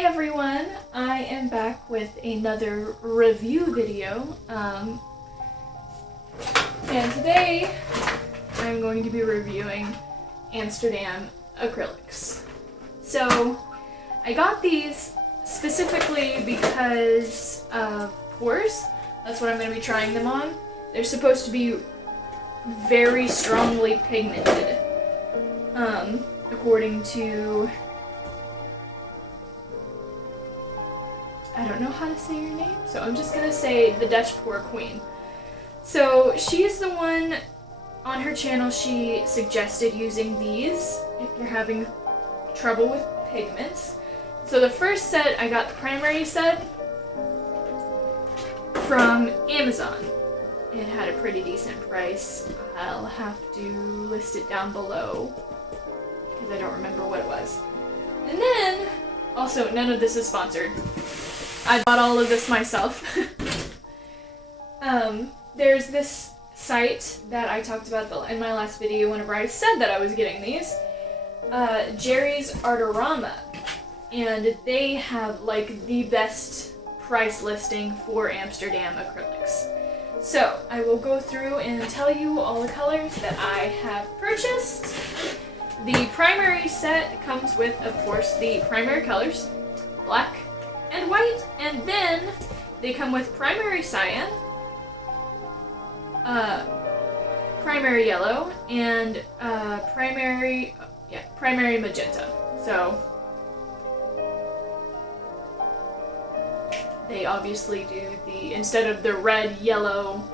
Hey everyone, I am back with another review video, and today I'm going to be reviewing Amsterdam acrylics. So I got these specifically because of pores. That's what I'm going to be trying them on. They're supposed to be very strongly pigmented, according to... I don't know how to say your name, so I'm just gonna say the Dutch Pore Queen. So she's the one, on her channel she suggested using these if you're having trouble with pigments. So the first set, I got the primary set from Amazon. It had a pretty decent price. I'll have to list it down below because I don't remember what it was. And then, also none of this is sponsored. I bought all of this myself. There's this site that I talked about in my last video whenever I said that I was getting these. Jerry's Artorama. And they have like the best price listing for Amsterdam acrylics. So I will go through and tell you all the colors that I have purchased. The primary set comes with, of course, the primary colors, black and white, and then they come with primary cyan, primary yellow, and primary magenta. So they obviously do the, instead of the red, yellow,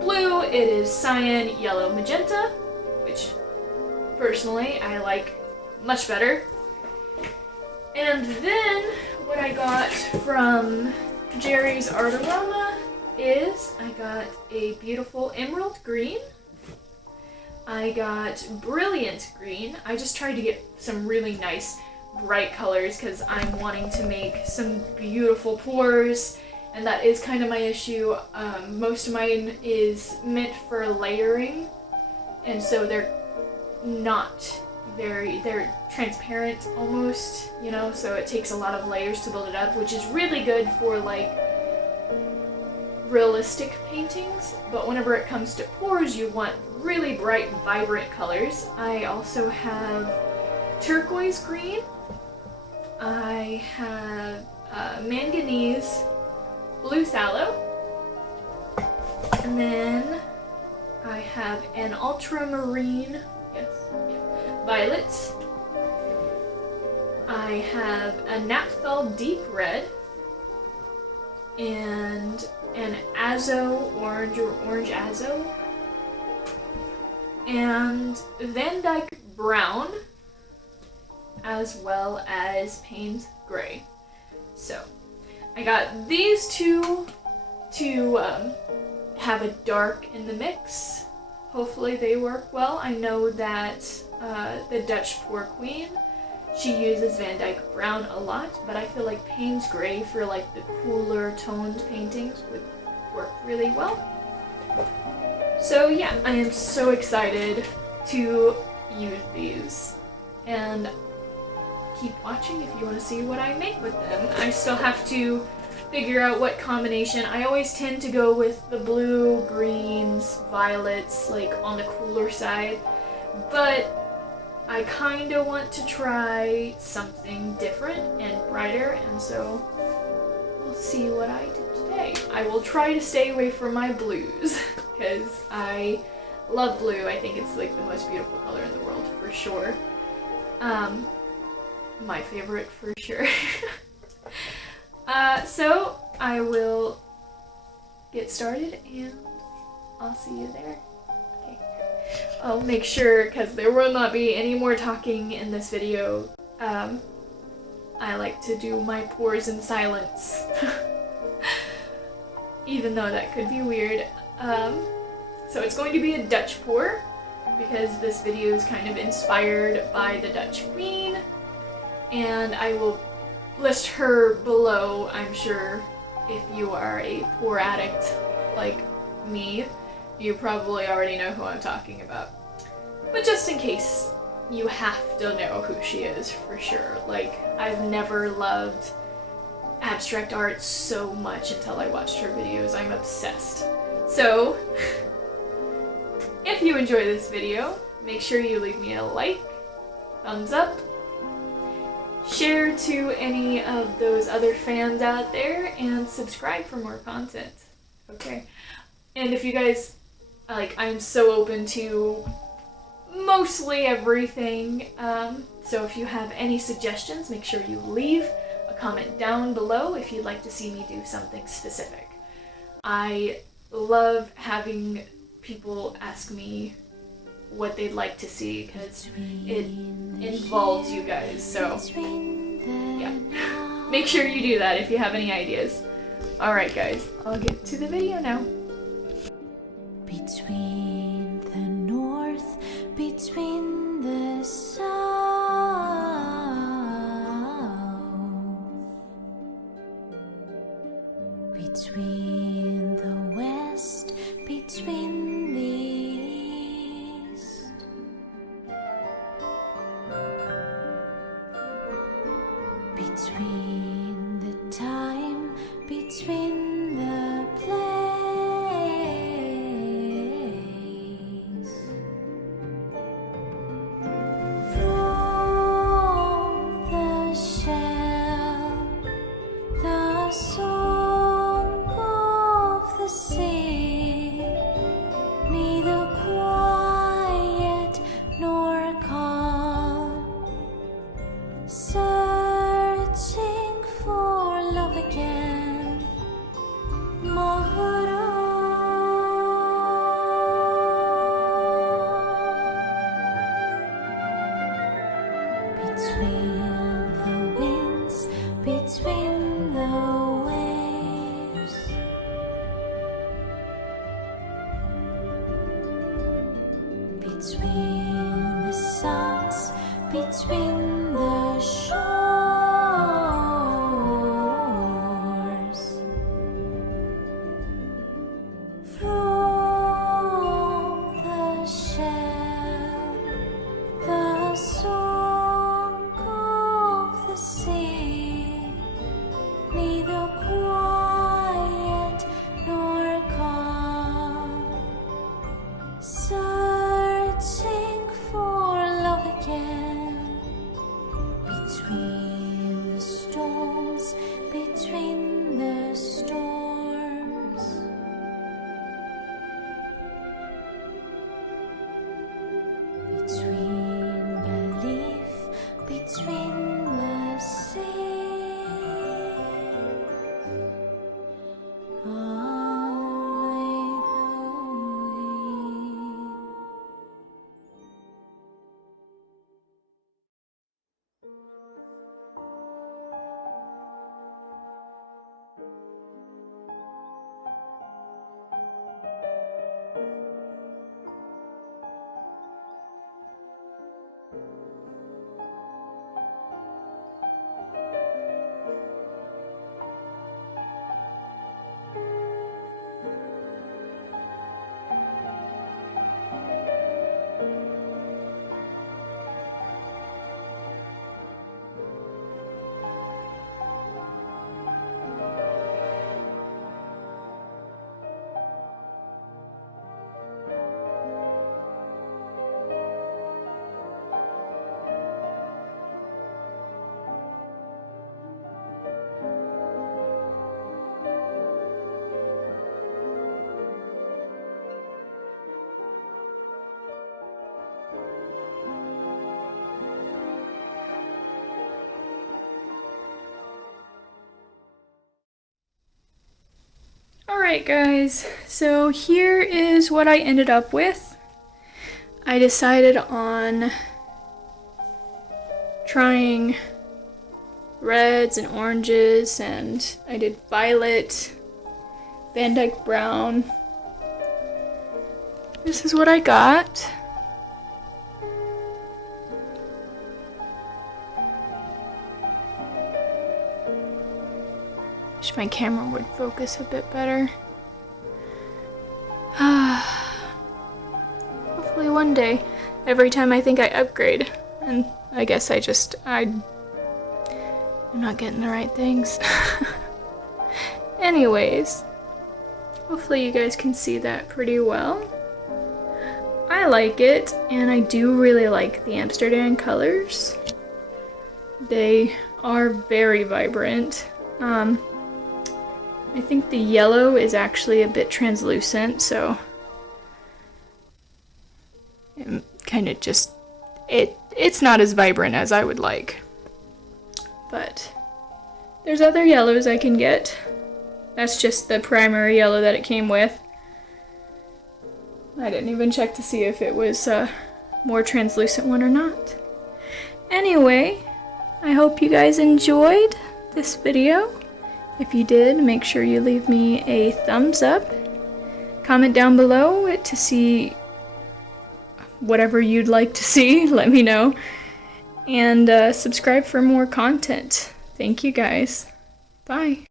blue, it is cyan, yellow, magenta, which personally I like much better. And then what I got from Jerry's Artorama is I got a beautiful emerald green. I got brilliant green. I just tried to get some really nice bright colors because I'm wanting to make some beautiful pours, and that is kind of my issue. Most of mine is meant for layering, and so they're not they're transparent almost, you know, so it takes a lot of layers to build it up, which is really good for like realistic paintings, but whenever it comes to pours you want really bright, vibrant colors. I also have turquoise green, I have manganese blue phthalo, and then I have an ultramarine violet. I have a Naphtha deep red and an Azo orange or orange Azo and Van Dyke brown, as well as Payne's gray. So I got these two to have a dark in the mix. Hopefully they work well. I know that the Dutch Pore Queen, she uses Van Dyke brown a lot, but I feel like Payne's gray for like the cooler toned paintings would work really well. So yeah, I am so excited to use these, and keep watching if you want to see what I make with them. I still have to figure out what combination. I always tend to go with the blue, greens, violets, like on the cooler side, but I kind of want to try something different and brighter, and so we'll see what I do today. I will try to stay away from my blues because I love blue. I think it's like the most beautiful color in the world for sure. My favorite for sure. So I will get started and I'll see you there. Okay. I'll make sure, because there will not be any more talking in this video. I like to do my pours in silence. Even though that could be weird. So it's going to be a Dutch pour, because this video is kind of inspired by the Dutch Queen, and I will list her below. I'm sure if you are a pour addict like me, you probably already know who I'm talking about. But just in case, you have to know who she is for sure. Like, I've never loved abstract art so much until I watched her videos. I'm obsessed. So, if you enjoy this video, make sure you leave me a like, thumbs up, share to any of those other fans out there, and subscribe for more content. Okay? And if you guys, I'm so open to mostly everything, so if you have any suggestions, make sure you leave a comment down below if you'd like to see me do something specific. I love having people ask me what they'd like to see because it involves you guys, so yeah. Make sure you do that if you have any ideas. Alright guys, I'll get to the video now. Between the north, between the south, between the west, between the east, between the time, between the place, from the shell, the song of the sea, neither quiet nor calm, searching for love again, Mahara. Between the winds, between the waves, between the suns, between the shores, from the shell, the song of the sea, neither quiet nor calm, searching for love again, between the storms, between the storms, between belief, between the seas, Alright guys, so here is what I ended up with. I decided on trying reds and oranges, and I did violet, Van Dyke brown. This is what I got. Wish my camera would focus a bit better. Hopefully one day, every time I think I upgrade, and I guess I'm not getting the right things. anyways, hopefully you guys can see that pretty well. I like it, and I do really like the Amsterdam colors. They are very vibrant. I think the yellow is actually a bit translucent, so it kind of just, it's not as vibrant as I would like. But there's other yellows I can get. That's just the primary yellow that it came with. I didn't even check to see if it was a more translucent one or not. Anyway, I hope you guys enjoyed this video. If you did, make sure you leave me a thumbs up. Comment down below to see whatever you'd like to see. Let me know. And subscribe for more content. Thank you guys. Bye.